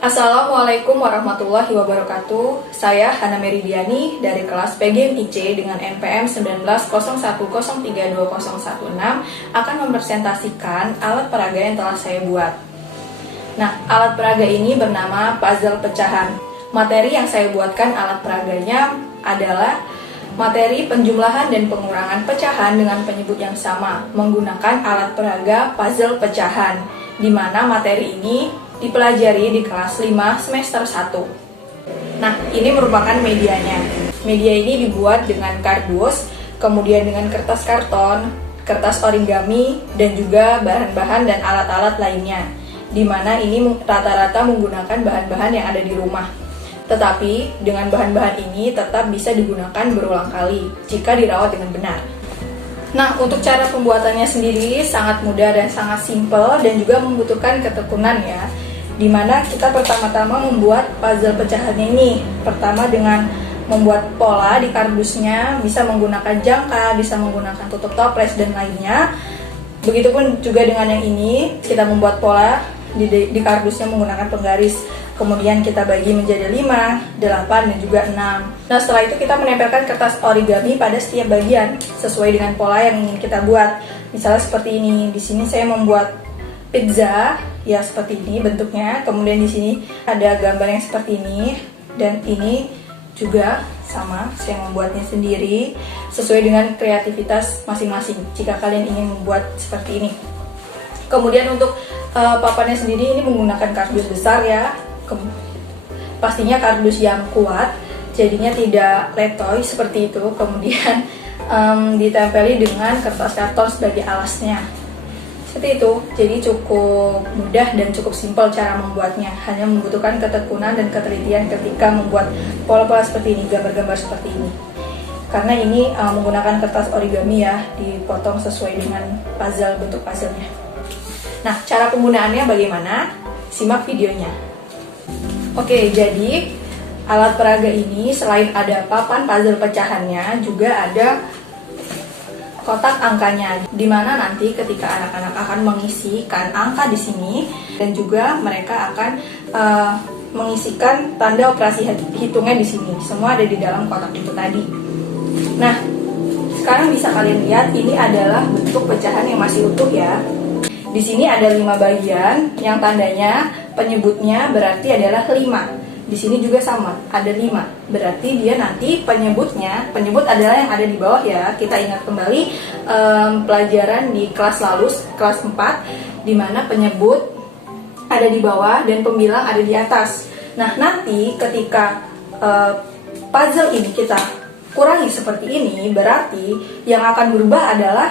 Assalamualaikum warahmatullahi wabarakatuh. Saya Hana Meridiani dari kelas PGMIC dengan NPM 1901032016 akan mempresentasikan alat peraga yang telah saya buat. Nah, alat peraga ini bernama puzzle pecahan. Materi yang saya buatkan alat peraganya adalah materi penjumlahan dan pengurangan pecahan dengan penyebut yang sama menggunakan alat peraga puzzle pecahan, di mana materi ini dipelajari di kelas 5 semester 1. Nah, ini merupakan medianya. Media ini dibuat dengan kardus, kemudian dengan kertas karton, kertas origami, dan juga bahan-bahan dan alat-alat lainnya, di mana ini rata-rata menggunakan bahan-bahan yang ada di rumah. Tetapi, dengan bahan-bahan ini tetap bisa digunakan berulang kali jika dirawat dengan benar. Nah, untuk cara pembuatannya sendiri sangat mudah dan sangat simpel dan juga membutuhkan ketekunan ya. Dimana kita pertama-tama membuat puzzle pecahannya ini. Pertama dengan membuat pola di kardusnya, bisa menggunakan jangka, bisa menggunakan tutup toples dan lainnya. Begitupun juga dengan yang ini, kita membuat pola di kardusnya menggunakan penggaris. Kemudian kita bagi menjadi 5, 8, dan juga 6. Nah, setelah itu kita menempelkan kertas origami pada setiap bagian sesuai dengan pola yang ingin kita buat. Misalnya seperti ini. Di sini saya membuat pizza, ya seperti ini bentuknya. Kemudian di sini ada gambar yang seperti ini, dan ini juga sama, saya membuatnya sendiri sesuai dengan kreativitas masing-masing jika kalian ingin membuat seperti ini. Kemudian untuk papannya sendiri ini menggunakan kardus besar ya. Pastinya kardus yang kuat, jadinya tidak letoy seperti itu. Kemudian ditempeli dengan kertas karton sebagai alasnya. Seperti itu, jadi cukup mudah dan cukup simpel cara membuatnya. Hanya membutuhkan ketekunan dan ketelitian ketika membuat pola-pola seperti ini, gambar-gambar seperti ini. Karena ini menggunakan kertas origami ya, dipotong sesuai dengan puzzle, bentuk puzzle-nya. Nah, cara penggunaannya bagaimana? Simak videonya. Oke, jadi alat peraga ini selain ada papan puzzle pecahannya, juga ada kotak angkanya, di mana nanti ketika anak-anak akan mengisikan angka di sini, dan juga mereka akan mengisikan tanda operasi hitungnya di sini. Semua ada di dalam kotak itu tadi. Nah, sekarang bisa kalian lihat ini adalah bentuk pecahan yang masih utuh ya. Di sini ada 5 bagian yang tandanya penyebutnya berarti adalah 5. Di sini juga sama, ada 5. Berarti dia nanti penyebut adalah yang ada di bawah ya. Kita ingat kembali pelajaran di kelas lalu, kelas 4, di mana penyebut ada di bawah dan pembilang ada di atas. Nah, nanti ketika puzzle ini kita kurangi seperti ini, berarti yang akan berubah adalah,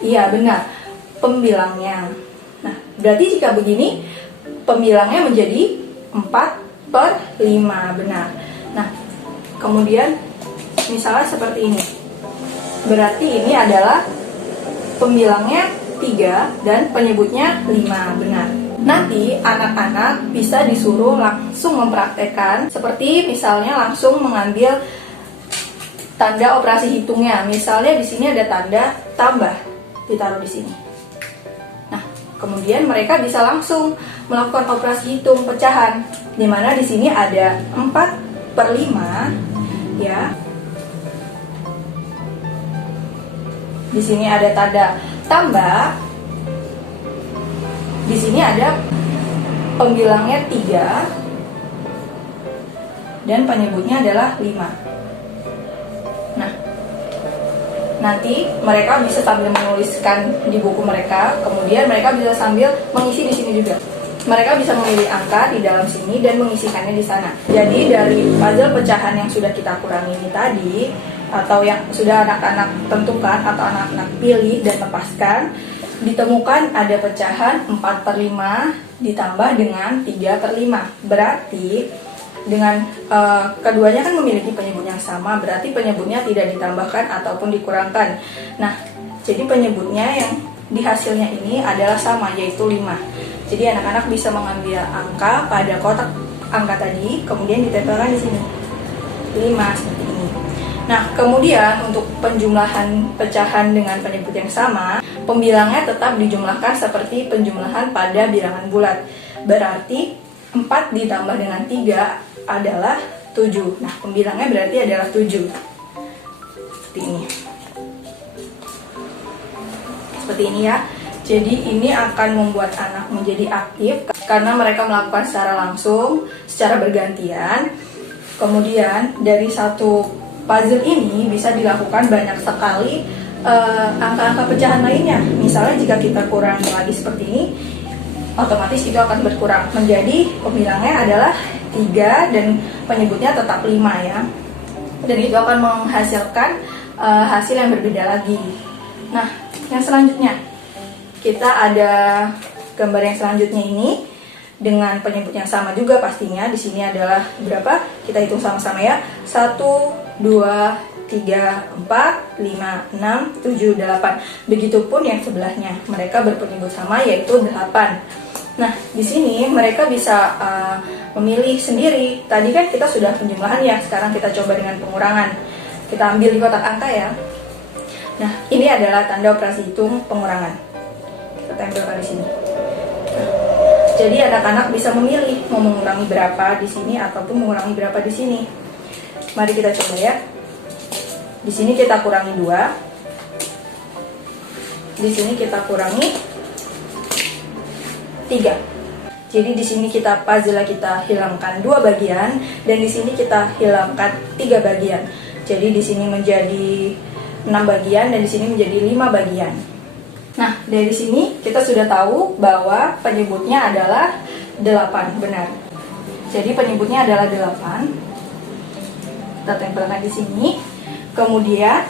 iya benar, pembilangnya. Nah, berarti jika begini, pembilangnya menjadi 4/5, benar. Nah, kemudian misalnya seperti ini, berarti ini adalah pembilangnya 3 dan penyebutnya 5, benar. Nanti anak-anak bisa disuruh langsung mempraktekkan, seperti misalnya langsung mengambil tanda operasi hitungnya. Misalnya di sini ada tanda tambah, ditaruh di sini. Nah, kemudian mereka bisa langsung melakukan operasi hitung pecahan, di mana di sini ada 4/5 ya. Di sini ada tanda tambah. Di sini ada pembilangnya 3 dan penyebutnya adalah 5. Nah, nanti mereka bisa sambil menuliskan di buku mereka, kemudian mereka bisa sambil mengisi di sini juga. Mereka bisa memilih angka di dalam sini dan mengisikannya di sana. Jadi dari puzzle pecahan yang sudah kita kurangi ini tadi, atau yang sudah anak-anak tentukan atau anak-anak pilih dan lepaskan, ditemukan ada pecahan 4/5 ditambah dengan 3/5. Berarti dengan keduanya kan memiliki penyebut yang sama, berarti penyebutnya tidak ditambahkan ataupun dikurangkan. Nah, jadi penyebutnya yang di hasilnya ini adalah sama, yaitu 5. Jadi anak-anak bisa mengambil angka pada kotak angka tadi, kemudian ditempelkan di sini 5 seperti ini. Nah, kemudian untuk penjumlahan pecahan dengan penyebut yang sama, pembilangnya tetap dijumlahkan seperti penjumlahan pada bilangan bulat. Berarti 4 ditambah dengan 3 adalah 7. Nah, pembilangnya berarti adalah 7. Seperti ini. Seperti ini ya. Jadi ini akan membuat anak menjadi aktif karena mereka melakukan secara langsung, secara bergantian. Kemudian dari satu puzzle ini bisa dilakukan banyak sekali angka-angka pecahan lainnya. Misalnya jika kita kurangi lagi seperti ini, otomatis itu akan berkurang. Menjadi pembilangnya adalah 3 dan penyebutnya tetap 5 ya. Dan itu akan menghasilkan hasil yang berbeda lagi. Nah, yang selanjutnya kita ada gambar yang selanjutnya ini dengan penyebut yang sama juga pastinya. Di sini adalah berapa? Kita hitung sama-sama ya. 1, 2, 3, 4, 5, 6, 7, 8. Begitupun yang sebelahnya. Mereka berpenyebut sama yaitu 8. Nah, di sini mereka bisa memilih sendiri. Tadi kan kita sudah penjumlahan ya, sekarang kita coba dengan pengurangan. Kita ambil di kotak angka ya. Nah, ini adalah tanda operasi hitung pengurangan. Kita tempelkan di sini. Nah, jadi anak-anak bisa memilih mau mengurangi berapa di sini ataupun mengurangi berapa di sini. Mari kita coba ya. Di sini kita kurangi 2. Di sini kita kurangi 3. Jadi di sini puzzle kita hilangkan 2 bagian dan di sini kita hilangkan 3 bagian. Jadi di sini menjadi 6 bagian dan di sini menjadi 5 bagian. Nah, dari sini kita sudah tahu bahwa penyebutnya adalah 8, benar. Jadi penyebutnya adalah 8. Kita tempelkan di sini. Kemudian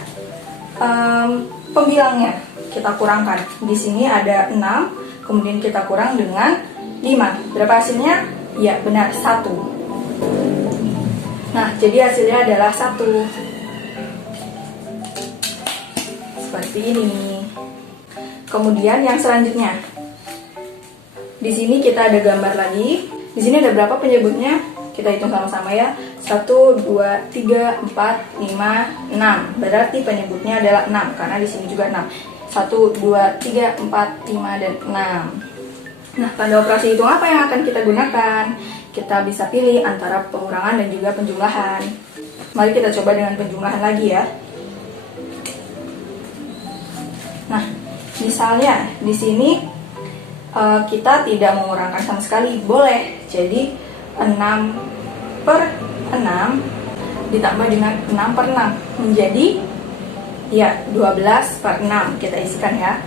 pembilangnya kita kurangkan. Di sini ada 6, kemudian kita kurang dengan 5. Berapa hasilnya? Ya, benar, 1. Nah, jadi hasilnya adalah 1. Seperti ini. Kemudian yang selanjutnya. Di sini kita ada gambar lagi. Di sini ada berapa penyebutnya? Kita hitung sama-sama ya. 1, 2, 3, 4, 5, 6. Berarti penyebutnya adalah 6 karena di sini juga 6. 1, 2, 3, 4, 5, dan 6. Nah, tanda operasi hitung apa yang akan kita gunakan? Kita bisa pilih antara pengurangan dan juga penjumlahan. Mari kita coba dengan penjumlahan lagi ya. Nah, misalnya di sini kita tidak mengurangkan sama sekali, boleh. Jadi 6 per 6 ditambah dengan 6 per 6 menjadi ya 12 per 6. Kita isikan ya.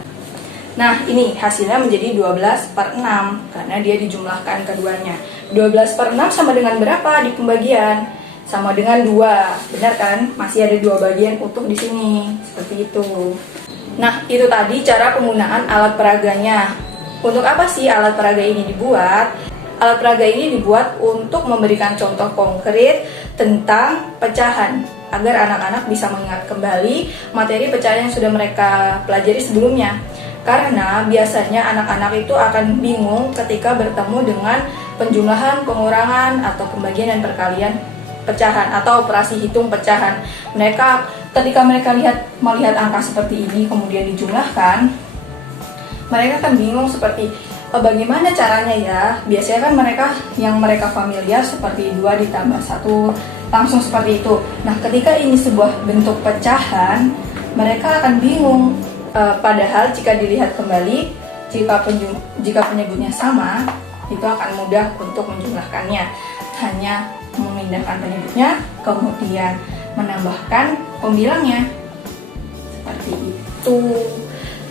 Nah, ini hasilnya menjadi 12 per 6 karena dia dijumlahkan keduanya. 12 per 6 sama dengan berapa di pembagian? Sama dengan 2. Benar kan? Masih ada 2 bagian utuh di sini. Seperti itu. Nah, itu tadi cara penggunaan alat peraganya. Untuk apa sih alat peraga ini dibuat? Alat peraga ini dibuat untuk memberikan contoh konkret tentang pecahan, agar anak-anak bisa mengingat kembali materi pecahan yang sudah mereka pelajari sebelumnya. Karena biasanya anak-anak itu akan bingung ketika bertemu dengan penjumlahan, pengurangan, atau pembagian dan perkalian pecahan atau operasi hitung pecahan. Ketika mereka melihat angka seperti ini kemudian dijumlahkan, mereka kan bingung seperti bagaimana caranya ya. Biasanya kan mereka familiar seperti 2 ditambah 1 langsung seperti itu. Nah, ketika ini sebuah bentuk pecahan, mereka akan bingung. Padahal jika dilihat kembali, jika penyebutnya sama, itu akan mudah untuk menjumlahkannya. Hanya memindahkan penyebutnya, kemudian menambahkan pembilangnya. Seperti itu.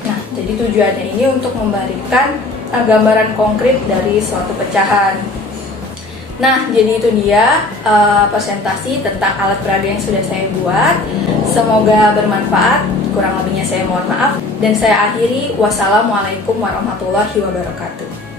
Nah, jadi tujuannya ini untuk memberikan gambaran konkret dari suatu pecahan. Nah, jadi itu dia presentasi tentang alat peraga yang sudah saya buat. Semoga bermanfaat. Kurang lebihnya saya mohon maaf. Dan saya akhiri. Wassalamualaikum warahmatullahi wabarakatuh.